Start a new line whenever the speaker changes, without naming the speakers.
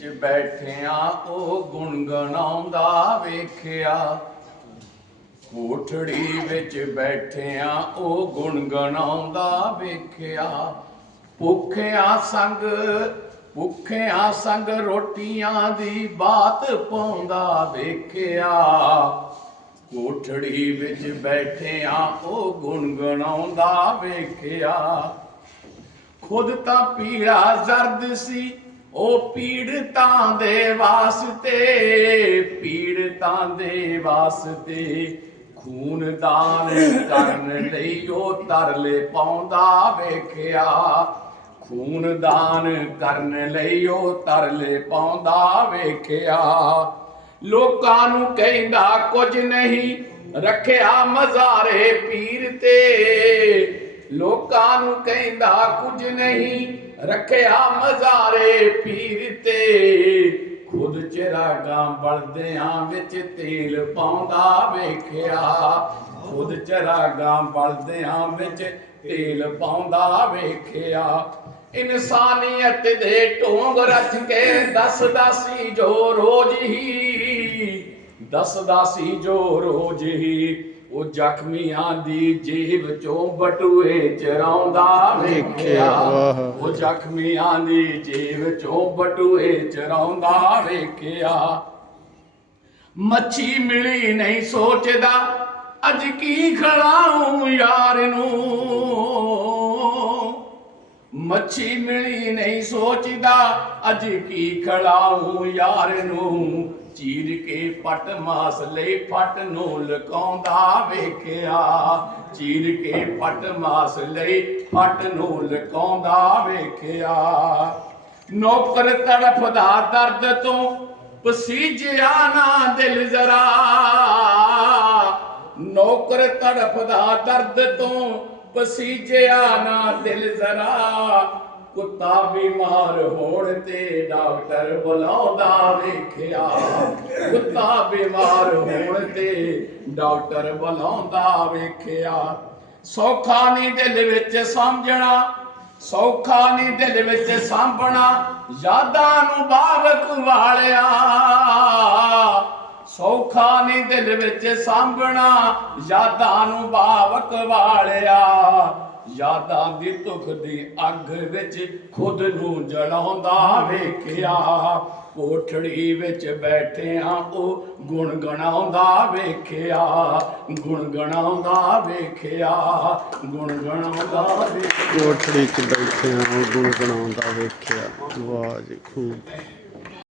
ਵਿੱਚ ਬੈਠਿਆਂ, ਉਹ ਗੁਣਗਣਾਉਂਦਾ ਵੇਖਿਆ। ਕੋਠੜੀ ਵਿੱਚ ਬੈਠਿਆਂ, ਉਹ ਗੁਣਗਣਾਉਂਦਾ ਵੇਖਿਆ। ਭੁੱਖਿਆ ਸੰਗ, ਭੁੱਖਿਆਂ ਸੰਗ ਰੋਟੀਆਂ ਦੀ ਬਾਤ ਪਾਉਂਦਾ ਵੇਖਿਆ। ਕੋਠੜੀ ਵਿੱਚ ਬੈਠਿਆਂ, ਉਹ ਗੁਣਗਣਾਉਂਦਾ ਵੇਖਿਆ। ਖੁਦ ਤਾਂ ਪੀੜਾ ਜ਼ਰਦ ਸੀ ਉਹ ਪੀੜਤਾਂ ਦੇ ਵਾਸਤੇ, ਪੀੜਤਾਂ ਦੇ ਵਾਸਤੇ ਖੂਨ ਦਾਨ ਕਰਨ ਲਈ ਉਹ ਤਰਲੇ ਪਾਉਂਦਾ ਵੇਖਿਆ। ਖੂਨ ਦਾਨ ਕਰਨ ਲਈ ਉਹ ਤਰਲੇ ਪਾਉਂਦਾ ਵੇਖਿਆ। ਲੋਕਾਂ ਨੂੰ ਕਹਿੰਦਾ, ਕੁਝ ਨਹੀਂ, ਰੱਖਿਆ ਮਜ਼ਾਰੇ ਪੀਰ ਤੇ। ਲੋਕਾਂ ਨੂੰ ਕਹਿੰਦਾ ਕੁਝ ਨਹੀਂ, ਰੱਖਿਆ ਮਜ਼ਾਰੇ ਪੀਰ ਤੇ। ਖੁਦ ਚਿਰਾਗਾਂ ਬਲਦਿਆਂ ਵਿੱਚ ਤੇਲ ਪਾਉਂਦਾ ਵੇਖਿਆ। ਖੁਦ ਚਿਰਾਗਾਂ ਬਲਦਿਆਂ ਵਿੱਚ ਤੇਲ ਪਾਉਂਦਾ ਵੇਖਿਆ। ਇਨਸਾਨੀਅਤ ਦੇ ਢੋਂਗ ਰੱਖ ਕੇ ਦੱਸਦਾ ਸੀ ਜੋ ਰੋਜ਼ ਹੀ, ਦੱਸਦਾ ਸੀ ਜੋ ਰੋਜ਼ ਹੀ। ਉਹ ਜ਼ਖਮੀਆਂ ਦੀ ਜੇਬ ਚੋਂ ਬਟੂਏ ਚਰਾਉਂਦਾ ਵੇਖਿਆ। ਉਹ ਜ਼ਖਮੀਆਂ ਦੀ ਜੇਬ ਚੋਂ ਬਟੂਏ ਚਰਾਉਂਦਾ ਵੇਖਿਆ। ਮੱਛੀ ਮਿਲੀ ਨਹੀਂ ਸੋਚਦਾ ਅੱਜ ਕੀ ਖੜਾਉਂ ਯਾਰ ਨੂੰ। ਮੱਛੀ ਮਿਲੀ ਨਹੀਂ ਸੋਚਦਾ ਅੱਜ ਕੀ ਖੜਾਉਂ ਯਾਰ ਨੂੰ। ਚੀਰ ਕੇ ਪਟ ਮਾਸ ਲਈ ਫਟ ਨੂੰ ਲਕਾਉਂਦਾ ਵੇਖਿਆ। ਚੀਰ ਕੇ ਪਟ ਮਾਸ ਲਈ ਫਟ ਨੂੰ ਲਕਾਉਂਦਾ ਵੇਖਿਆ। ਨੌਕਰ ਤੜਫਦਾ ਦਰਦ ਤੋਂ ਪਸੀਜਿਆ ਨਾ ਦਿਲ ਜ਼ਰਾ। ਨੌਕਰ ਤੜਫਦਾ ਦਰਦ ਤੋਂ ਪਸੀਜਿਆ ਨਾ ਦਿਲ ਜ਼ਰਾ। ਕੁੱਤਾ ਬਿਮਾਰ ਹੋਣ ਤੇ ਡਾਕਟਰ ਬੁਲਾਉਂਦਾ ਵੇਖਿਆ। ਕੁੱਤਾ ਬਿਮਾਰ ਹੋਣ ਤੇ ਡਾਕਟਰ ਬੁਲਾਉਂਦਾ ਵੇਖਿਆ। ਸੌਖਾ ਨਹੀਂ ਦਿਲ ਵਿੱਚ ਸਮਝਣਾ, ਸੌਖਾ ਨਹੀਂ ਦਿਲ ਵਿੱਚ ਸਾਂਭਣਾ, ਯਾਦਾਂ ਨੂੰ ਬਾਵਕ ਵਾਲਿਆ। ਸੌਖਾ ਨਹੀਂ ਦਿਲ ਵਿੱਚ ਸਾਂਭਣਾ, ਯਾਦਾਂ ਨੂੰ ਬਾਵਕ ਵਾਲਿਆ। ਯਾਦਾਂ ਦੀ ਧੁਖ ਦੀ ਅੱਗ ਵਿੱਚ ਖੁਦ ਨੂੰ ਜਲਾਉਂਦਾ ਵੇਖਿਆ। ਕੋਠੜੀ ਵਿੱਚ ਬੈਠਿਆਂ ਉਹ ਗੁਣ ਗਣਾਉਂਦਾ ਵੇਖਿਆ। ਗੁਣ ਗਣਾਉਂਦਾ ਵੇਖਿਆ। ਗੁਣ ਗਣਾਉਂਦਾ
ਕੋਠੜੀ 'ਚ ਬੈਠਿਆਂ ਗੁਣ ਗਣਾਉਂਦਾ ਵੇਖਿਆ। ਵਾਹ ਜੀ, ਖੂਬ।